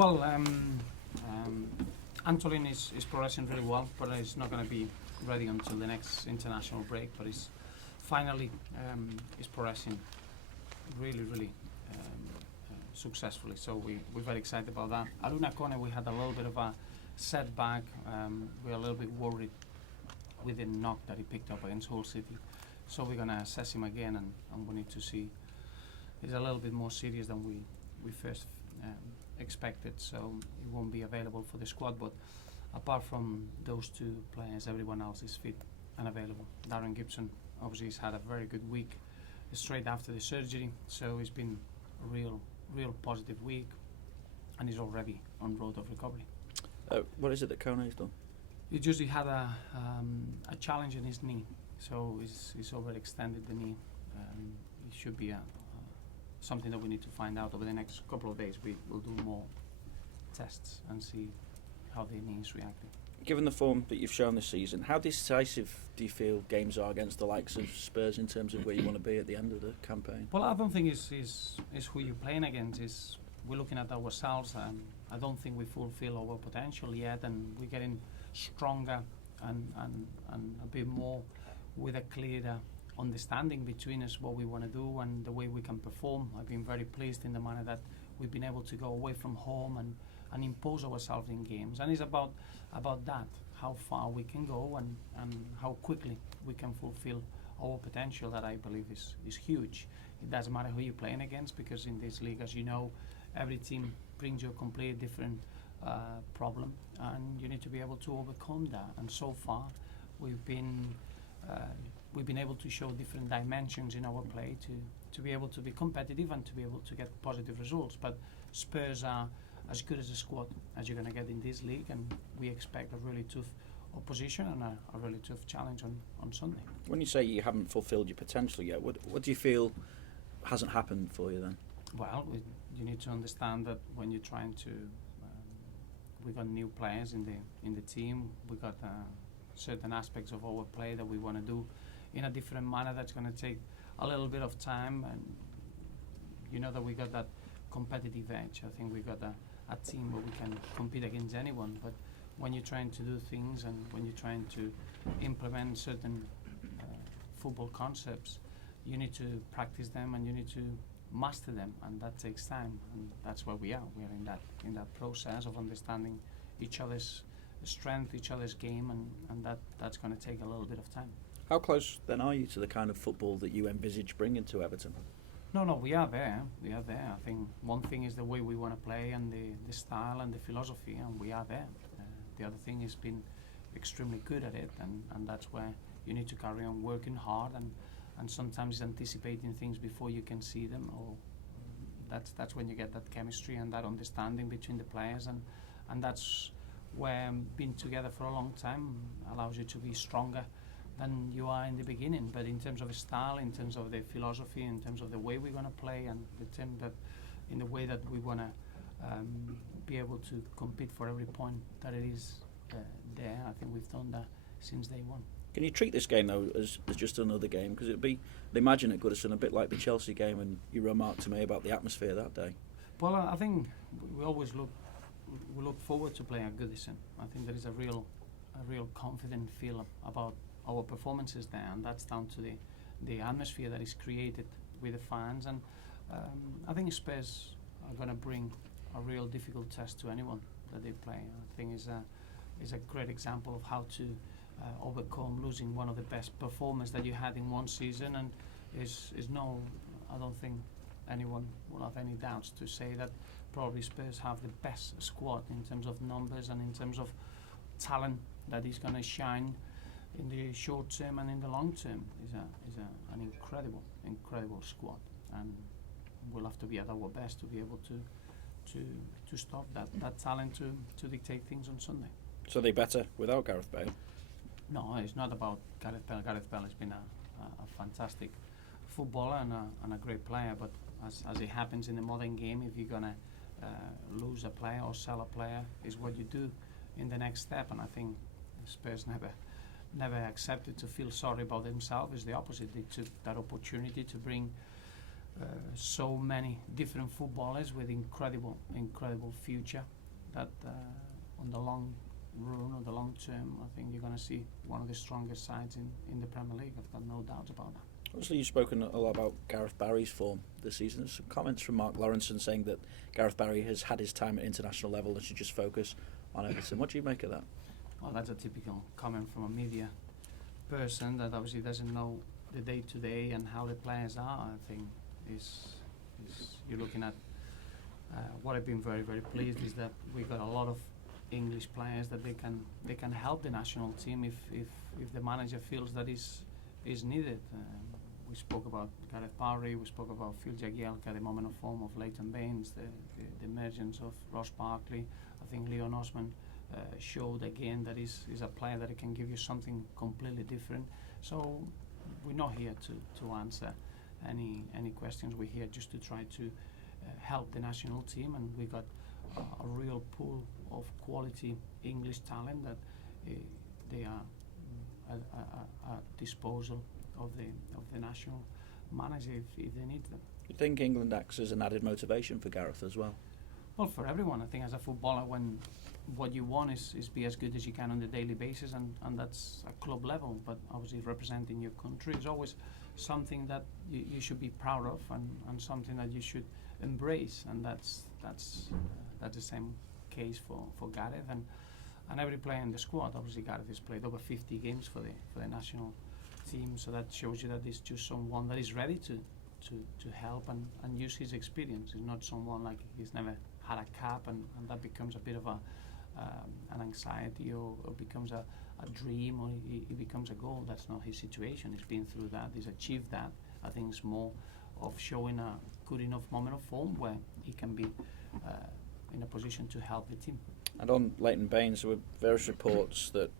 Well, Antolin is progressing really well, but he's not going to be ready until the next international break. But he's finally is progressing really successfully. So we're very excited about that. Aruna Kone, we had a little bit of a setback. We're a little bit worried with the knock that he picked up against Hull City. So we're going to assess him again, and we need to see. He's a little bit more serious than we first expected, so he won't be available for the squad. But apart from those two players, everyone else is fit and available. Darren Gibson obviously has had a very good week straight after the surgery, so it's been a real positive week, and he's already on road of recovery. What is it that Kone's done? He just had a challenge in his knee, so he's already extended the knee. It should be something that we need to find out over the next couple of days. We will do more tests and see how the knee is reacting. Given the form that you've shown this season, how decisive do you feel games are against the likes of Spurs in terms of where you want to be at the end of the campaign? Well, I don't think it's who you're playing against. We're looking at ourselves, and I don't think we fulfill our potential yet, and we're getting stronger and a bit more with a clearer understanding between us what we want to do and the way we can perform. I've been very pleased in the manner that we've been able to go away from home and impose ourselves in games, and it's about that, how far we can go and how quickly we can fulfill our potential, that I believe is huge. It doesn't matter who you're playing against, because in this league, as you know, every team brings you a completely different problem, and you need to be able to overcome that. And so far we've been able to show different dimensions in our play to be able to be competitive and to be able to get positive results. But Spurs are as good as a squad as you're going to get in this league, and we expect a really tough opposition and a really tough challenge on Sunday. When you say you haven't fulfilled your potential yet, what do you feel hasn't happened for you then? Well, you need to understand that when you're trying to, we got new players in the team. We got certain aspects of our play that we want to do in a different manner. That's going to take a little bit of time, and you know that we got that competitive edge. I think we got a team where we can compete against anyone. But when you're trying to do things and when you're trying to implement certain football concepts, you need to practice them and you need to master them, and that takes time. And that's where we are. We are in that process of understanding each other's strength, each other's game, and that's going to take a little bit of time. How close then are you to the kind of football that you envisage bringing to Everton? No, we are there. We are there. I think one thing is the way we want to play and the style and the philosophy, and we are there. The other thing is being extremely good at it, and that's where you need to carry on working hard and sometimes anticipating things before you can see them. Or that's when you get that chemistry and that understanding between the players, and that's where being together for a long time allows you to be stronger than you are in the beginning. But in terms of style, in terms of the philosophy, in terms of the way we're going to play, and in the way that we want to be able to compete for every point that it is there, I think we've done that since day one. Can you treat this game though as just another game? Because it'd be, I'd imagine at Goodison, a bit like the Chelsea game, and you remarked to me about the atmosphere that day. Well, I think we always look forward to playing at Goodison. I think there is a real confident feel about our performances there, and that's down to the atmosphere that is created with the fans. And I think Spurs are going to bring a real difficult test to anyone that they play. I think is a great example of how to overcome losing one of the best performers that you had in one season, and I don't think anyone will have any doubts to say that probably Spurs have the best squad in terms of numbers and in terms of talent that is going to shine in the short term and in the long term. Is an incredible squad, and we'll have to be at our best to be able to stop that talent to dictate things on Sunday. So they better without Gareth Bale? No, it's not about Gareth Bale. Gareth Bale has been a fantastic footballer and a great player, but as it happens in the modern game, if you're going to lose a player or sell a player, is what you do in the next step. And I think Spurs never accepted to feel sorry about themselves. It's the opposite. They took that opportunity to bring so many different footballers with incredible future that on the long run or the long term, I think you're going to see one of the strongest sides in the Premier League. I've got no doubt about that. Obviously, you've spoken a lot about Gareth Barry's form this season. There's some comments from Mark Lawrenson saying that Gareth Barry has had his time at international level and should just focus on Everton. What do you make of that? Well, that's a typical comment from a media person that obviously doesn't know the day-to-day and how the players are. I think is you're looking at what I've been very pleased is that we got a lot of English players that they can help the national team if the manager feels that is needed. We spoke about Gareth Barry, we spoke about Phil Jagielka, the moment of form of Leighton Baines, the emergence of Ross Barkley. I think Leon Osman showed again that he's a player that can give you something completely different. So we're not here to answer any questions. We're here just to try to help the national team, and we got a real pool of quality English talent that they are at disposal of the national manager if they need them. You think England acts as an added motivation for Gareth as well? Well, for everyone, I think as a footballer, when what you want is be as good as you can on a daily basis, and that's at club level, but obviously representing your country is always something that you should be proud of and something that you should embrace, and that's the same case for Gareth and every player in the squad. Obviously Gareth has played over 50 games for the national team, so that shows you that he's just someone that is ready to help and use his experience. He's not someone like he's never had a cap and that becomes a bit of an anxiety or becomes a dream or he becomes a goal. That's not his situation. He's been through that, he's achieved that. I think it's more of showing a good enough moment of form where he can be in a position to help the team. And on Leighton Baines, there were various reports that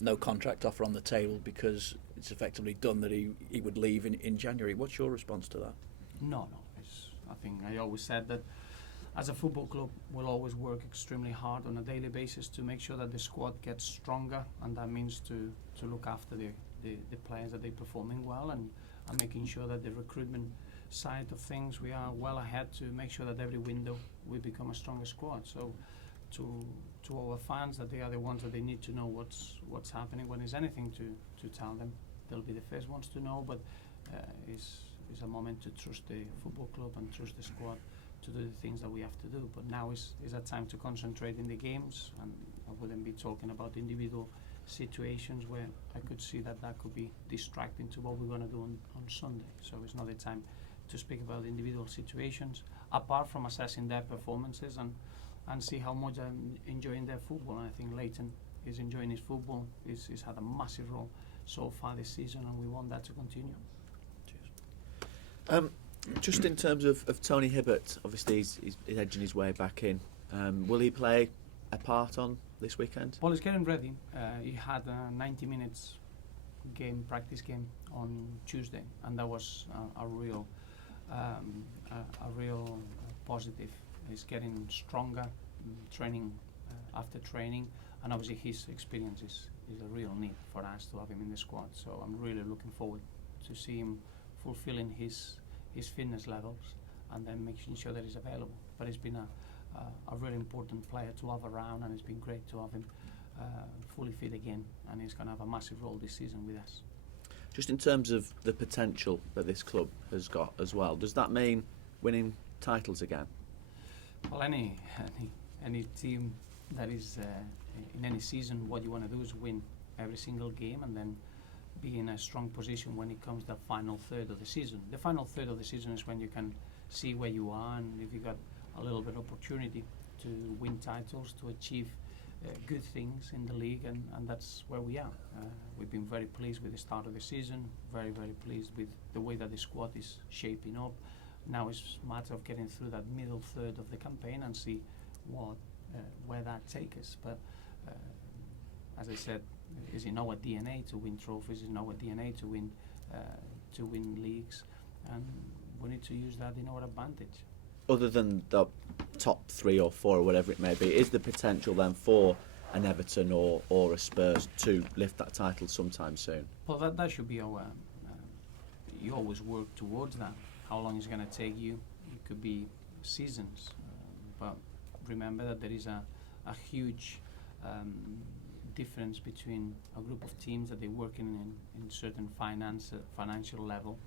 no contract offer on the table because it's effectively done that he would leave in January. What's your response to that? No. I think I always said that as a football club, we'll always work extremely hard on a daily basis to make sure that the squad gets stronger, and that means to look after the players that they're performing well and making sure that the recruitment side of things we are well ahead to make sure that every window we become a stronger squad. So to our fans, that they are the ones that they need to know what's happening. When there's anything to tell them, they'll be the first ones to know, but it's a moment to trust the football club and trust the squad to do the things that we have to do. But now is a time to concentrate in the games, and I wouldn't be talking about individual situations where I could see that could be distracting to what we're going to do on Sunday. So it's not the time to speak about individual situations, apart from assessing their performances and see how much I'm enjoying their football. And I think Leighton is enjoying his football. He's had a massive role so far this season, and we want that to continue. Cheers. Just in terms of Tony Hibbert, obviously he's edging his way back in. Will he play a part on this weekend? Well, he's getting ready. He had a 90 minutes practice game on Tuesday, and that was a real positive. He's getting stronger, training after training, and obviously his experience is a real need for us to have him in the squad. So I'm really looking forward to see him fulfilling his fitness levels and then making sure that he's available. But he's been a really important player to have around, and it's been great to have him fully fit again, and he's going to have a massive role this season with us. Just in terms of the potential that this club has got as well, does that mean winning titles again? Well, any team that is in any season, what you want to do is win every single game and then be in a strong position when it comes to the final third of the season. The final third of the season is when you can see where you are, and if you got a little bit of opportunity to win titles, to achieve good things in the league, and that's where we are. We've been very pleased with the start of the season, very pleased with the way that the squad is shaping up. Now it's a matter of getting through that middle third of the campaign and see where that takes us. But as I said, it's in our DNA to win trophies, it's in our DNA to win leagues, and we need to use that in our advantage. Other than the top 3 or 4 or whatever it may be, is the potential then for an Everton or a Spurs to lift that title sometime soon? Well, that should be our. You always work towards that. how long it's going to take you. It could be seasons, but remember that there is a huge difference between a group of teams that they're working in certain financial level.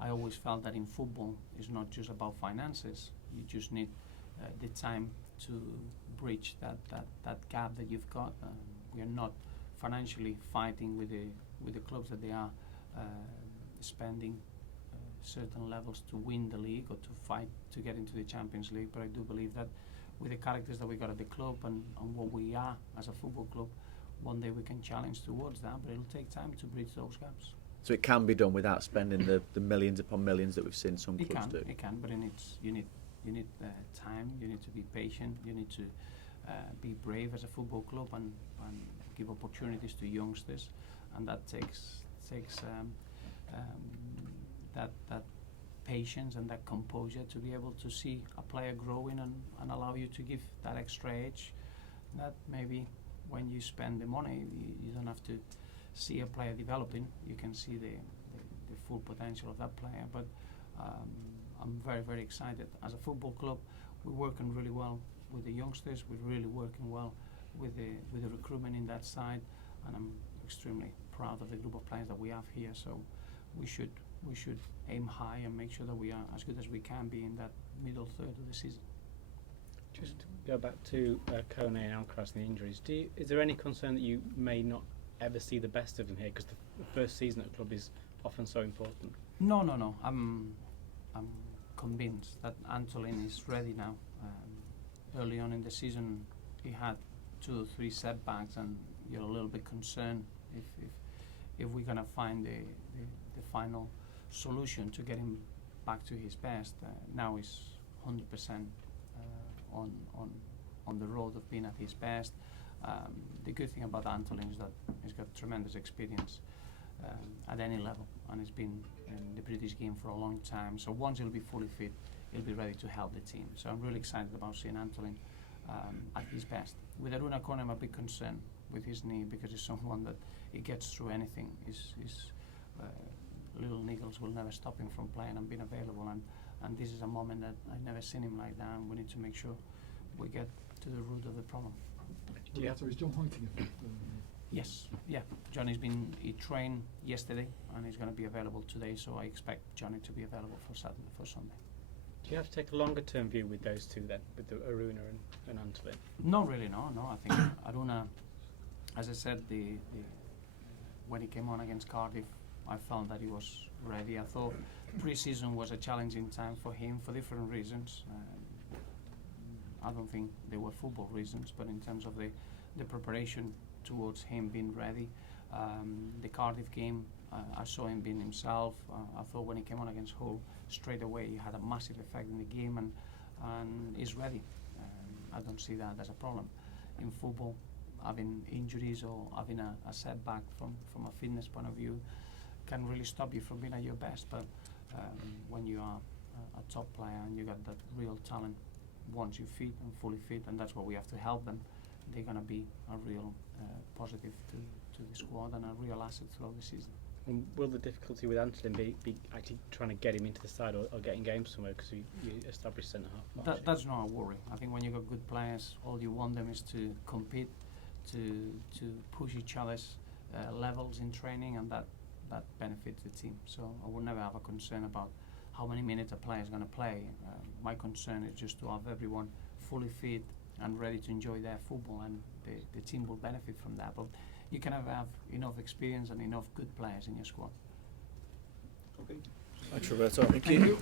I always felt that in football it's not just about finances. You just need the time to bridge that gap that you've got. We are not financially fighting with the clubs that they are spending certain levels to win the league or to fight to get into the Champions League. But I do believe that with the characters that we got at the club and what we are as a football club, one day we can challenge towards that, but it'll take time to bridge those gaps. So it can be done without spending the millions upon millions that we've seen some clubs do? It can, but you need time, you need to be patient, you need to be brave as a football club and give opportunities to youngsters, and that takes that patience and that composure to be able to see a player growing and allow you to give that extra edge that maybe when you spend the money you don't have to see a player developing. You can see the full potential of that player. But I'm very, very excited. As a football club, we're working really well with the youngsters. We're really working well with the recruitment in that side, and I'm extremely proud of the group of players that we have here. So we should aim high and make sure that we are as good as we can be in that middle third of the season. Just to go back to Kone and Alcaraz and the injuries, is there any concern that you may not ever see the best of them here, because the first season at the club is often so important? No. I'm convinced that Antolin is ready now. Early on in the season, he had 2 or 3 setbacks, and you're a little bit concerned if we're gonna find the final solution to get him back to his best. Now he's 100% on the road of being at his best. The good thing about Antolin is that he's got tremendous experience at any level, and he's been in the British game for a long time. So once he'll be fully fit, he'll be ready to help the team. So I'm really excited about seeing Antolin at his best. With Aruna Kone, I'm a bit concerned with his knee, because he's someone that he gets through anything. His little niggles will never stop him from playing and being available. And this is a moment that I've never seen him like that, and we need to make sure we get to the root of the problem. So is John Whiting a fit? Yes, yeah. He trained yesterday and he's going to be available today, so I expect Johnny to be available for Sunday. Do you have to take a longer term view with those two then, with the Aruna and Antolin? Not really, no. I think Aruna, as I said, when he came on against Cardiff, I felt that he was ready. I thought pre-season was a challenging time for him for different reasons. I don't think they were football reasons, but in terms of the preparation towards him being ready. The Cardiff game, I saw him being himself. I thought when he came on against Hull, straight away he had a massive effect in the game and is ready. I don't see that as a problem. In football, having injuries or having a setback from a fitness point of view can really stop you from being at your best. But when you are a top player and you got that real talent, once you're fit and fully fit, and that's what we have to help them, they're going to be a real positive to the squad and a real asset throughout the season. And will the difficulty with Antolin be actually trying to get him into the side or getting games somewhere, because you established centre-half? That's not a worry. I think when you've got good players, all you want them is to compete, to push each other's levels in training, and that benefits the team. So I will never have a concern about how many minutes a player is going to play. My concern is just to have everyone fully fit and ready to enjoy their football, and the team will benefit from that. But you can have enough experience and enough good players in your squad. Thanks, Roberto. Thank you.